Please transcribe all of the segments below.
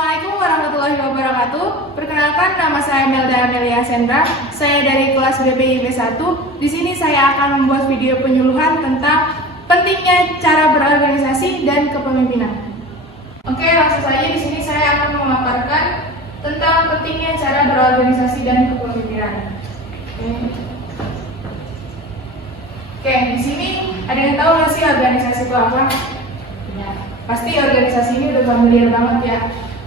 Assalamualaikum warahmatullahi wabarakatuh. Perkenalkan, nama saya Melda Amelia Sendra. Saya dari kelas BPIB 1. Di sini saya akan membuat video penyuluhan tentang pentingnya cara berorganisasi dan kepemimpinan. Oke, langsung saja di sini saya akan memaparkan tentang pentingnya cara berorganisasi dan kepemimpinan. Oke, di sini ada yang tahu nggak sih organisasi itu apa? Ya, pasti organisasi ini udah familiar banget ya.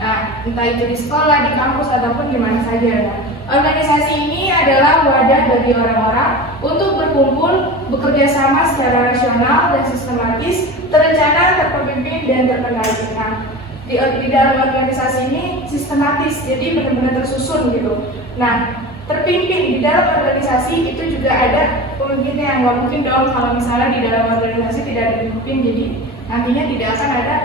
Nah, entah itu di sekolah, di kampus, ataupun di mana saja. Nah, organisasi ini adalah wadah bagi orang-orang untuk berkumpul, bekerja sama secara rasional dan sistematis, terencana, terpimpin, dan terkendali. Nah, di dalam organisasi ini sistematis, jadi benar-benar tersusun gitu. Nah, terpimpin di dalam organisasi itu juga ada pemimpinnya. Nggak mungkin dong kalau misalnya di dalam organisasi tidak ada pemimpin, jadi nantinya tidak akan ada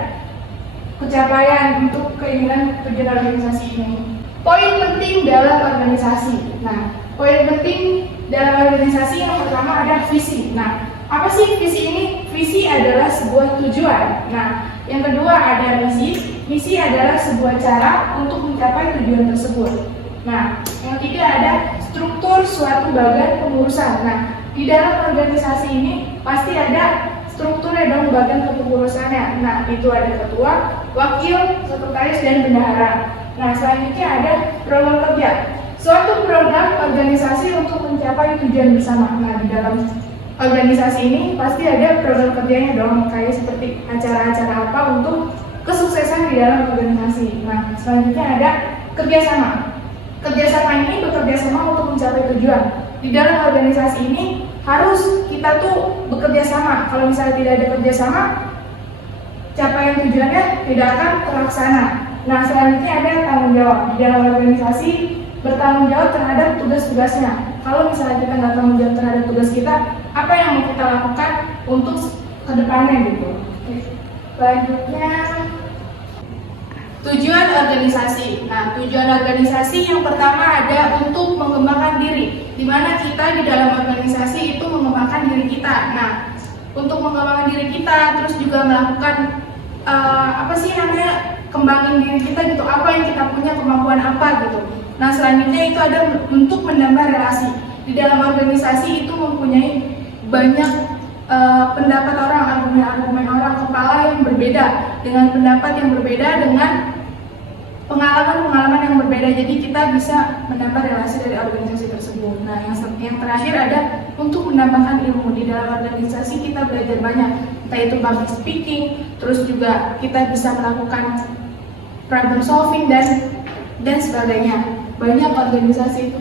pencapaian untuk keinginan tujuan organisasi ini. Poin penting dalam organisasi. Nah, poin penting dalam organisasi yang pertama ada visi. Nah, apa sih visi ini? Visi adalah sebuah tujuan. Nah, yang kedua ada misi. Misi adalah sebuah cara untuk mencapai tujuan tersebut. Nah, yang ketiga ada struktur suatu badan pengurusan. Nah, di dalam organisasi ini pasti ada strukturnya dong, bagian kepengurusannya. Nah, itu ada ketua, wakil, sekretaris, dan bendahara. Nah, selanjutnya ada program kerja. Suatu program organisasi untuk mencapai tujuan bersama. Nah, di dalam organisasi ini pasti ada program kerjanya dong, kayak seperti acara-acara apa untuk kesuksesan di dalam organisasi. Nah, selanjutnya ada kerjasama. Kerjasama ini bekerja sama untuk mencapai tujuan. Di dalam organisasi ini harus kita tuh bekerja sama. Kalau misalnya tidak ada kerjasama, capaian tujuannya tidak akan terlaksana. Nah, selanjutnya ada tanggung jawab. Di dalam organisasi bertanggung jawab terhadap tugas-tugasnya. Kalau misalnya kita nggak tanggung jawab terhadap tugas kita, apa yang mau kita lakukan untuk kedepannya gitu. Selanjutnya tujuan organisasi. Nah, tujuan organisasi yang pertama ada untuk mengembangkan diri, di mana kita di dalam organisasi itu mengembangkan diri kita. Nah, untuk mengembangkan diri kita, terus juga melakukan kembangin diri kita gitu. Apa yang kita punya, kemampuan apa gitu. Nah, selanjutnya itu ada untuk menambah relasi. Di dalam organisasi itu mempunyai banyak pendapat orang, argumen-argumen orang, kepala yang berbeda, dengan pendapat yang berbeda, dengan pengalaman-pengalaman yang berbeda. Jadi kita bisa menambah relasi dari organisasi tersebut. Nah, yang terakhir ada untuk menambahkan ilmu. Di dalam organisasi kita belajar banyak, entah itu public speaking, terus juga kita bisa melakukan problem solving dan sebagainya. Banyak organisasi itu.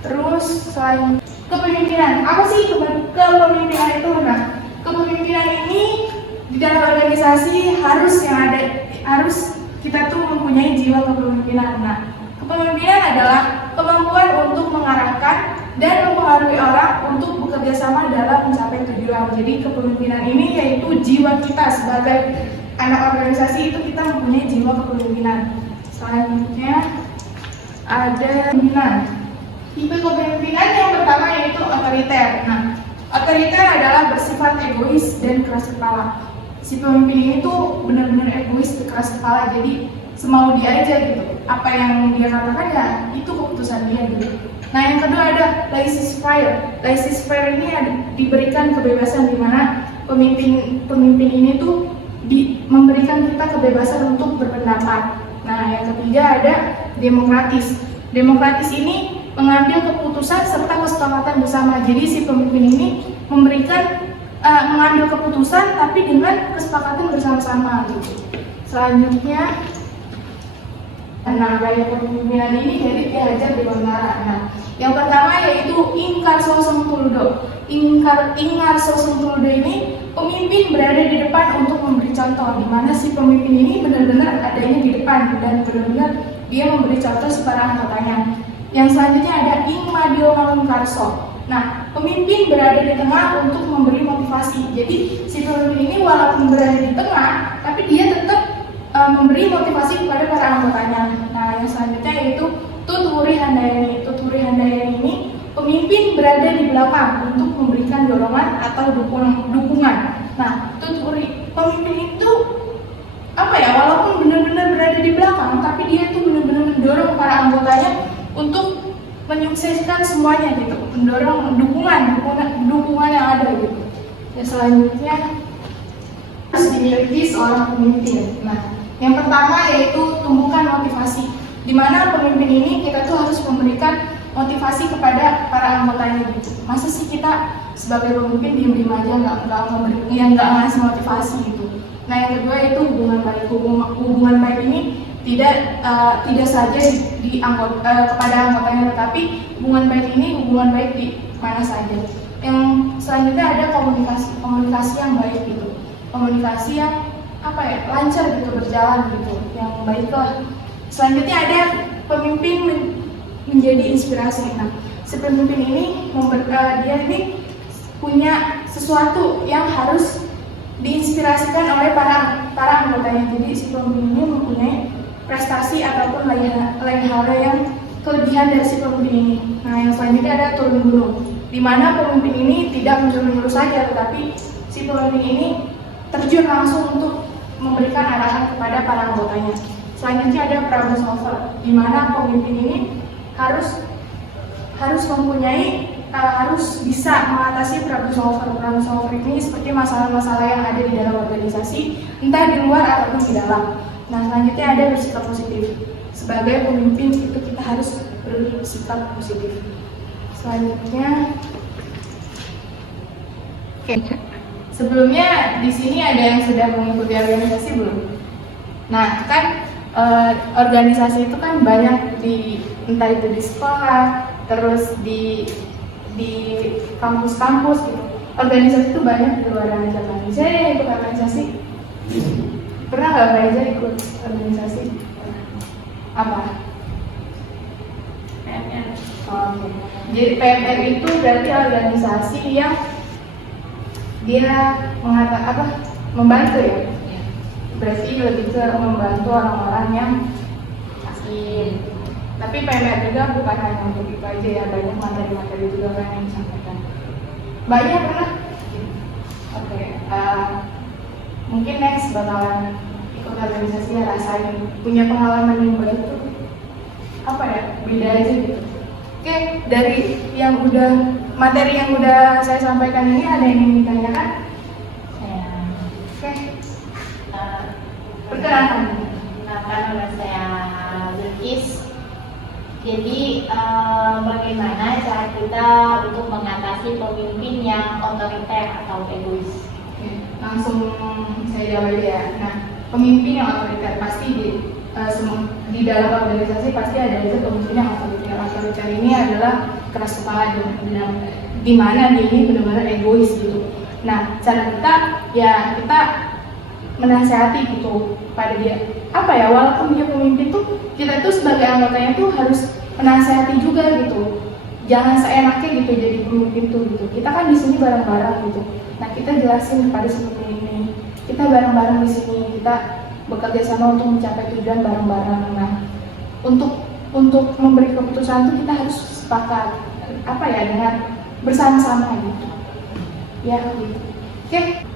Terus selain kepemimpinan, apa sih kepemimpinan itu? Nah, kepemimpinan ini di dalam organisasi harus kita tuh mempunyai jiwa kepemimpinan. Nah, kepemimpinan adalah kemampuan untuk mengarahkan dan mempengaruhi orang untuk bekerja sama dalam mencapai tujuan. Jadi kepemimpinan ini yaitu jiwa kita sebagai anak organisasi, itu kita mempunyai jiwa kepemimpinan. Selanjutnya ada kepemimpinan. Tipe kepemimpinan yang pertama yaitu otoriter. Nah, otoriter adalah bersifat egois dan keras kepala. Si pemimpin ini tuh benar-benar egois, keras kepala, jadi semau dia aja gitu. Apa yang dia katakan ya itu keputusan dia gitu. Nah, yang kedua ada laissez-faire. Laissez-faire ini diberikan kebebasan, di mana pemimpin ini tuh memberikan kita kebebasan untuk berpendapat. Nah, yang ketiga ada demokratis. Demokratis ini mengambil keputusan serta kesepakatan bersama. Jadi si pemimpin ini mengambil keputusan tapi dengan kesepakatan bersama-sama gitu. Selanjutnya, gaya kepemimpinan ini jadi diajar di Bantara. Nah, yang pertama yaitu Inkarso Sengtuludo. Inkarso Sengtuludo ini pemimpin berada di depan untuk memberi contoh, di mana si pemimpin ini benar-benar adanya di depan dan benar-benar dia memberi contoh kepada anggotanya. Yang selanjutnya ada Ingmadio Mangunkarso. Nah, pemimpin berada di tengah untuk memberi motivasi. Jadi si pemimpin ini walaupun berada di tengah, tapi dia tetap memberi motivasi kepada para anggotanya. Nah, yang selanjutnya yaitu Tuturi Handayani. Tuturi Handayani ini pemimpin berada di belakang untuk memberikan dorongan atau dukungan. Nah, Tuturi pemimpin itu walaupun benar-benar berada di belakang, tapi menyukseskan semuanya gitu, mendorong dukungan yang ada gitu. Ya, selanjutnya harus dimiliki seorang pemimpin. Nah, yang pertama yaitu tumbuhkan motivasi, di mana pemimpin ini kita tuh harus memberikan motivasi kepada para anggotanya gitu. Masa sih kita sebagai pemimpin diem-diem aja nggak ngasih motivasi gitu. Nah, yang kedua itu hubungan baik. Hubungan baik ini tidak saja kepada anggotanya, tetapi hubungan baik ini hubungan baik di mana saja. Yang selanjutnya ada komunikasi yang baik gitu. Komunikasi yang lancar gitu, berjalan gitu, yang baiklah. Selanjutnya ada pemimpin menjadi inspirasi. Nah, si pemimpin ini dia ini punya sesuatu yang harus diinspirasikan oleh para anggotanya. Jadi si pemimpin ini mempunyai prestasi ataupun lain hal yang kelebihan dari si pemimpin ini. Nah, yang selanjutnya ada turun gunung, di mana pemimpin ini tidak menyuruh saja, tetapi si pemimpin ini terjun langsung untuk memberikan arahan kepada para anggotanya. Selanjutnya ada problem solver, di mana pemimpin ini harus bisa mengatasi problem solver. Problem solver ini seperti masalah-masalah yang ada di dalam organisasi, entah di luar ataupun di dalam. Nah, selanjutnya ada bersikap positif. Sebagai pemimpin itu kita harus bersikap positif. Selanjutnya, sebelumnya di sini ada yang sudah mengikuti organisasi belum? Nah, kan organisasi itu kan banyak entah itu di sekolah, terus di kampus-kampus gitu. Organisasi itu banyak di luar organisasi. Saya ikut organisasi. Pernah nggak Faiza ikut organisasi? Apa? PMR. Oh, okay. Jadi PMR itu berarti organisasi yang dia membantu ya? Berarti lebih ke membantu orang-orang yang sakit. Tapi PMR juga bukan hanya untuk itu aja ya, banyak materi-materi juga kan yang disampaikan. Banyak pernah? Oke, mungkin next bakalan ikut organisasi ya, rasain punya pengalaman yang baik tuh beda aja gitu. Oke, dari materi yang udah saya sampaikan ini ada yang ingin ditanyakan? Oke, perkenalkan. Nama saya Bilkis. Jadi bagaimana cara kita untuk mengatasi pemimpin yang otoriter atau egois? Langsung saya jawab aja ya. Nah, pemimpin yang otoriter pasti di dalam organisasi pasti ada itu pemimpin yang otoriter. Otoriter ini adalah keras kepala di mana dia ini benar-benar egois gitu. Nah, cara kita menasihati gitu pada dia. Walaupun dia pemimpin tuh, kita tuh sebagai anggotanya tuh harus menasihati juga gitu. Jangan seenaknya gitu jadi pemimpin tuh gitu. Kita kan di sini bareng-bareng gitu. Nah, kita jelasin kepada seperti ini. Kita bareng-bareng di sini, kita bekerja sama untuk mencapai tujuan bareng-bareng. Nah, untuk memberi keputusan itu kita harus sepakat dengan bersama-sama gitu. Ya gitu.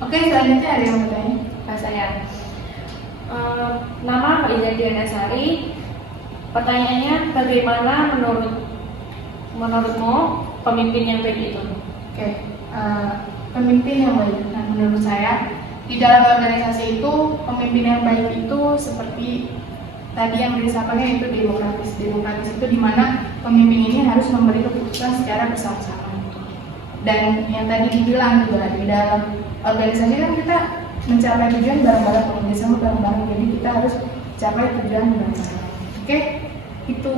Oke, selanjutnya ada yang bertanya? Saya nama Faiza Dianasari. Pertanyaannya, bagaimana menurutmu pemimpin yang baik itu? Pemimpin yang baik. Nah, menurut saya di dalam organisasi itu pemimpin yang baik itu seperti tadi yang disampaikan itu demokratis. Demokratis itu di mana pemimpin ini harus memberi keputusan secara bersama-sama. Dan yang tadi dibilang juga di dalam organisasi kan kita mencapai tujuan bareng-bareng, bekerjasama bareng-bareng. Jadi kita harus capai tujuan bareng-bareng. Oke, itu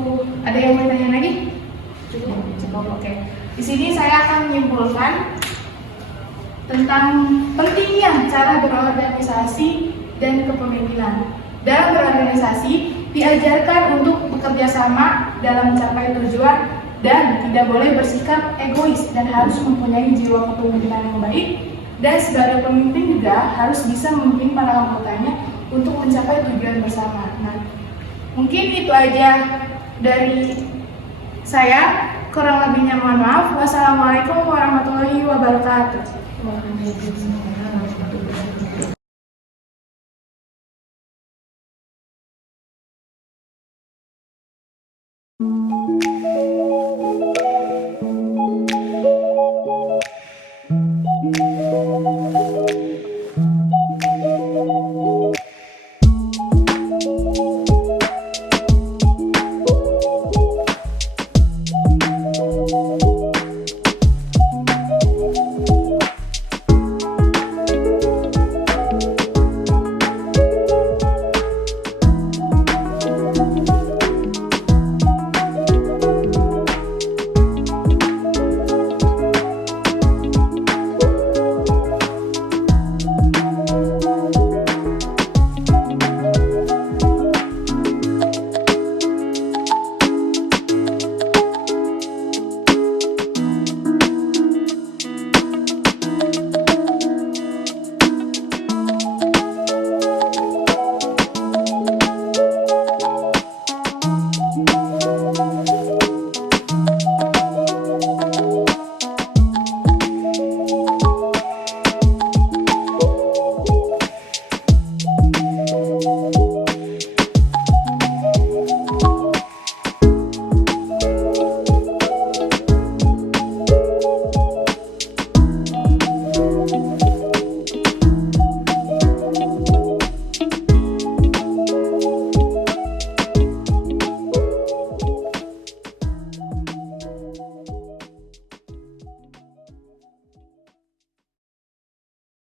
ada yang mau tanya lagi? Cukup. Oke. Di sini saya akan menyimpulkan tentang pentingnya cara berorganisasi dan kepemimpinan. Dalam berorganisasi diajarkan untuk bekerja sama dalam mencapai tujuan dan tidak boleh bersikap egois dan harus mempunyai jiwa kepemimpinan yang baik. Dan sebagai pemimpin juga harus bisa memimpin para anggotanya untuk mencapai tujuan bersama. Nah, mungkin itu aja dari saya. Kurang lebihnya mohon maaf. Wassalamualaikum warahmatullahi wabarakatuh.